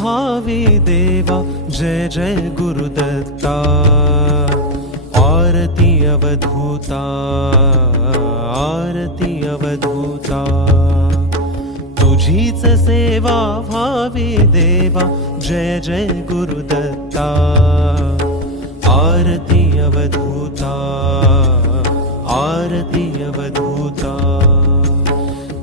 भावी देवा जय जय गुरुदत्ता आरती अवधूता आरती अवधूता तुझीच सेवा भावी देवा जय जय गुरुदत्ता आरती अवधूता आरती अवधूता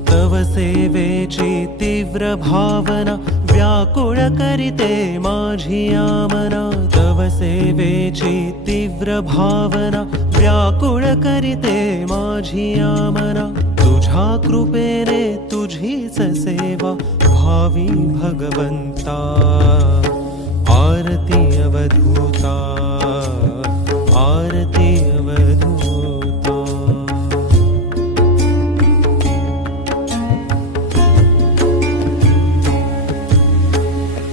तव सेवेची तीव्र भावना व्याकुळ करिते माझी आमना तव सेवेची तीव्र भावना व्याकुळ करिते माझी आमना तुझ्या कृपेने तुझीच सेवा भावी भगवंता आरती अवधूता आरती अवधूता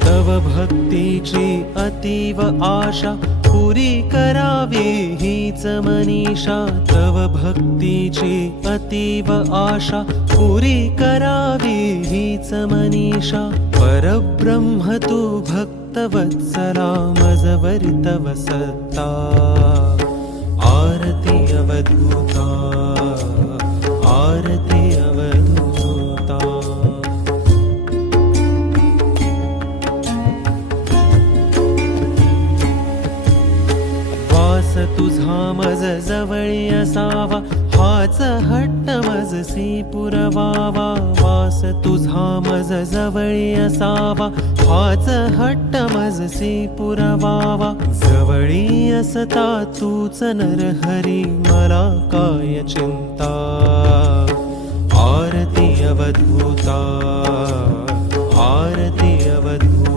तव भक्तीची अतीव आशा पुरी करावी हीच मनीषा तव भक्तीची अतीव आशा पुरी करावी हीच मनीषा परब्रह्म तू भक्तवत्सला मजवरी तव सत्ता आरती अवधूता आरती अवधूता वास तुझा मज जवळी असावा हाच हट्ट मजसी पुरवावा वास तुझा मज जवळी असावा हाच हट्ट मजसी पुरवावा जवळी असता तूच नरहरी मला काय चिंता आरती अवधूता आरती अवधूता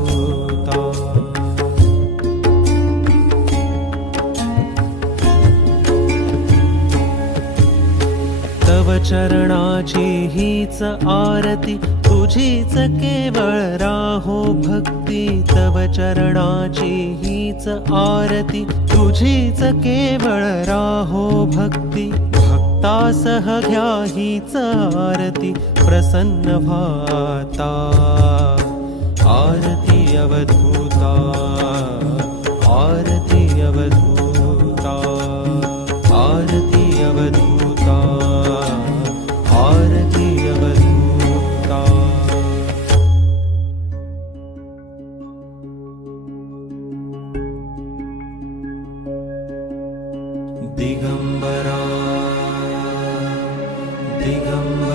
तव चरणाची हीच आरती तुझीच केवळ राहो भक्ती तव चरणाची हीच आरती तुझीच केवळ राहो भक्ती भक्तासह घ्या हीच आरती प्रसन्न भाता आरती अवधूता आरती अवधूता आरती अवधूता आरती अवधूता दिगंबरा दिगंबरा